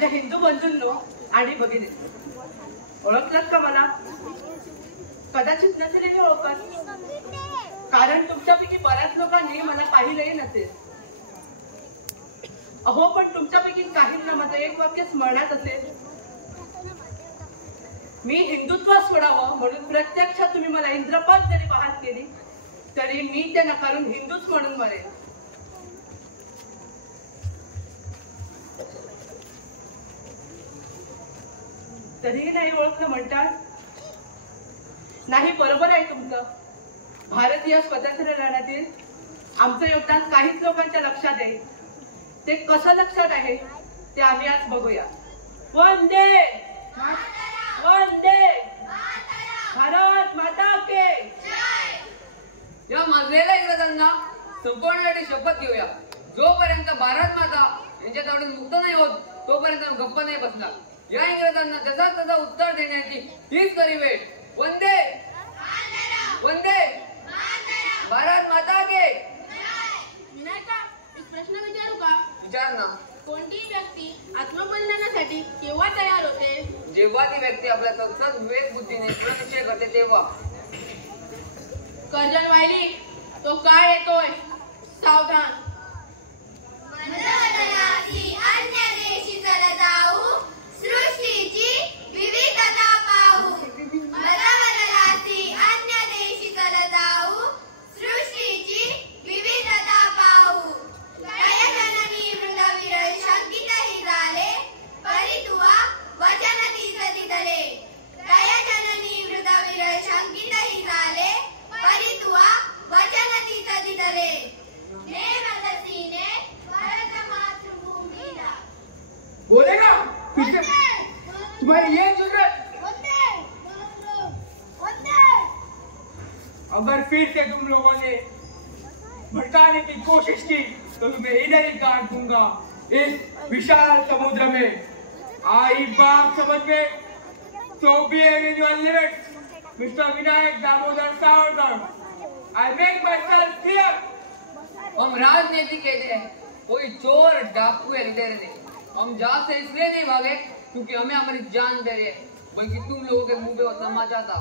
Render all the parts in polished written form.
माझ्या हिंदू बंधूंनो आणि भगिनी, ओळखलात का मला? कदाचित नसेलही ओळखत, कारण तुमच्यापैकी बऱ्याच लोकांनी मला पाहिलंही नसेल. अहो, पण तुमच्यापैकी काहींना माझं एक वाक्य स्मरणात असेल. मी हिंदुत्व सोडावं म्हणून प्रत्यक्षात तुम्ही मला इंद्रपद जरी बहाल केली तरी मी ते नकारून हिंदूच म्हणून मरेन. तरीही नाही ओळखलं म्हणतात. नाही, बरोबर आहे तुमचं. भारतीय स्वातंत्र्य लढ्यातील आमचं योगदान काहीच लोकांच्या लक्षात आहे. ते कसं लक्षात आहे ते आम्ही आज बघूया. वंदे वंदे भारत माता के. या माजलेल्या इंग्रजांना संपवण्यासाठी शपथ घेऊया. जोपर्यंत भारत माता यांच्या तावडीत मुक्त नाही होत तोपर्यंत गप्प नाही बसणार. या इंग्रजांना जसा तसा उत्तर देण्याची हीच खरी वेळ. वंदे वंदे भारत माता के. विनायका, एक प्रश्न विचारू का? विचार ना. कोणतीही व्यक्ती आत्मबलिदानासाठी केव्हा तयार होते? जेव्हा ती व्यक्ती आपल्या सतत विवेक बुद्धीने निश्चय करते तेव्हा. कर्जन वाहिली, तो काळ येतोय, सावधान. मनोदयाची अन्य देशी चला जाऊ, सृष्टीची विविधता पाहू. मनोदयाची अन्य देशी चला जाऊ, सृष्टीची विविधता पाहू. दया जननी वृंदाविरल शंकितही झाले, परी तुवा वचन तीच दिधले. दया जननी वृंदाविरल शंकितही झाले, परी तुवा वचन तीच दिधले. हे मदतीने भारत मातृभूमीला. बोलेगा तुम्हारी ये जरूरत? अगर फिर से तुम लोगों ने भटकाने की कोशिश की तो तुम्हें इधर ही काट दूंगा इस विशाल समुद्र में. आई बात समझ में. So be it in your limits, Mr. Vinayak Damodar Savarkar. I make myself clear. हम राजनीति कहते हैं, कोई चोर डाकू या लिटर नहीं. हम जहाँ से इसलिए नहीं भागे क्योंकि हमें हमारी जान दे रही है, बल्कि तुम लोगों के मुंह पे तमाचा था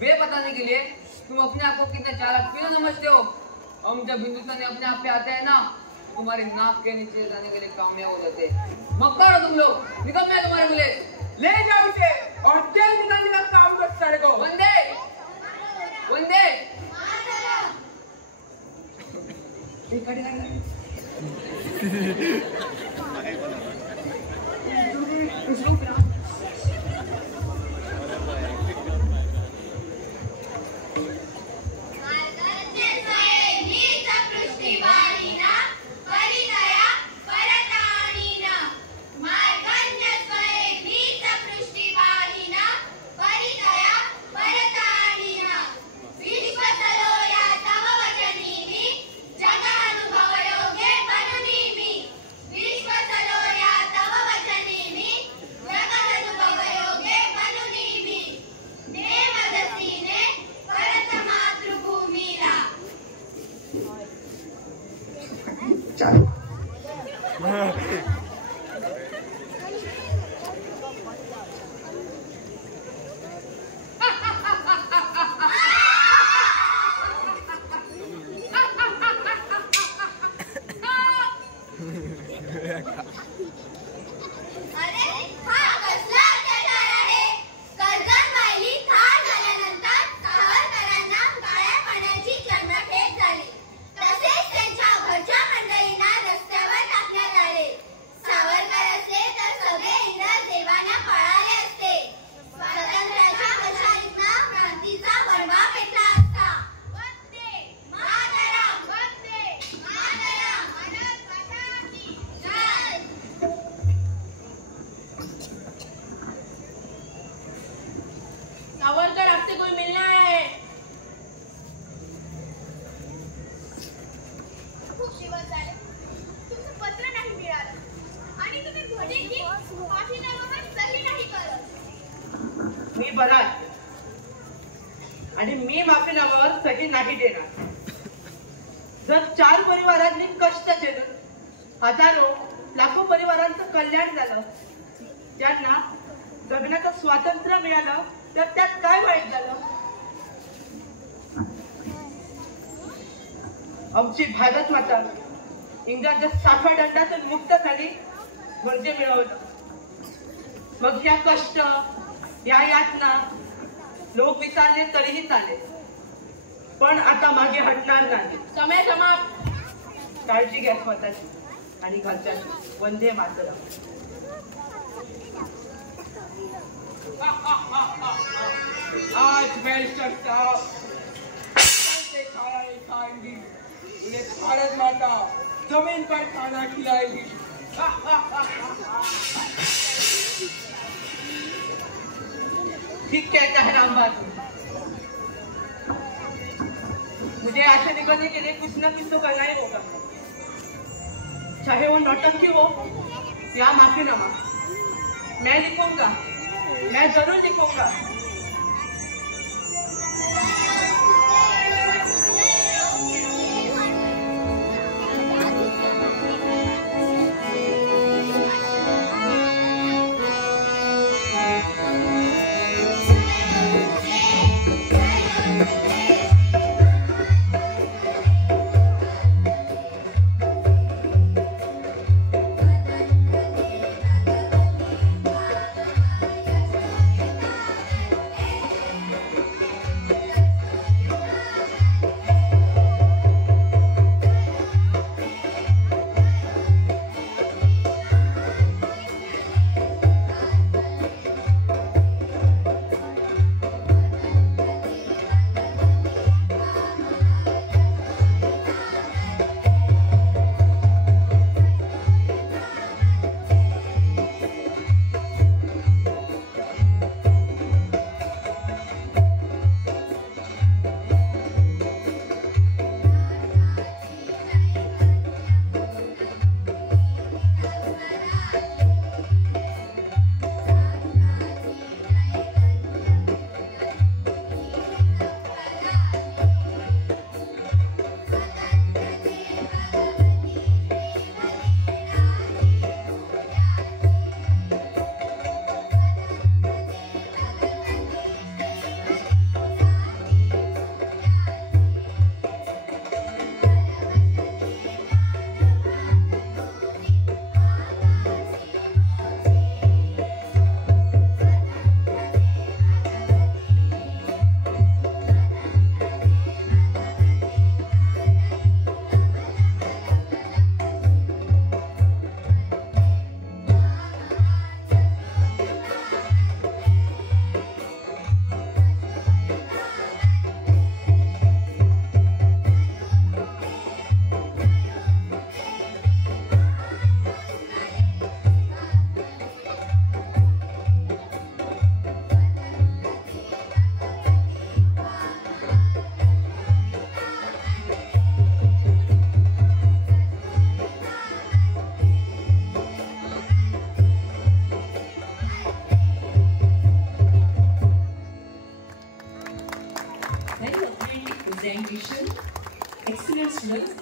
वे बताने के लिए. तुम अपने आप को कितने चालाक क्यों समझते हो? हम जब हिंदुस्तानी अपने आप पे आते हैं ना, तुम्हारे नाक के नीचे जाने के लिए कामयाब हो जाते हैं. मत करो तुम लोग, निकल मैं तुम्हारे मिले. ले जाओ इसे और तेल निकालने का काम कर सारे को. वंदे वंदे. मी बरा आहे आणि मी माफीनाम्यावर सही नाही देणार. जर 4 परिवारांनी कष्ट झेलून हजारो लाखो परिवारांचं कल्याण झालं ज्यांना जगण्याचं स्वातंत्र्य मिळालं तर त्यात काय वाईट झालं? आमची भारत माता इंग्रजांच्या 60व्या दंडातून मुक्त झाली म्हणजे मिळवलं. मग ह्या कष्ट, या यातना लोक विचारले तरीही चालेल, पण आता मागे हटणार नाही. समय समाप्त. काळजी घ्या स्वतःची आणि घरच्याची. वंदे मातरम. आज बैरिस्टर साहब से खाना नहीं खाएंगी, उन्हें भारत माता जमीन पर खाना खिलाएगी. ठीक कहता है राम बहादुर. मुझे ऐसे निकलने के लिए कुछ न कुछ तो करना ही होगा, चाहे वो नौटंकी हो या माफीनामा. मैं लिखूंगा, मैं जरूर लिखूंगा. Very authentic presentation, excellent students.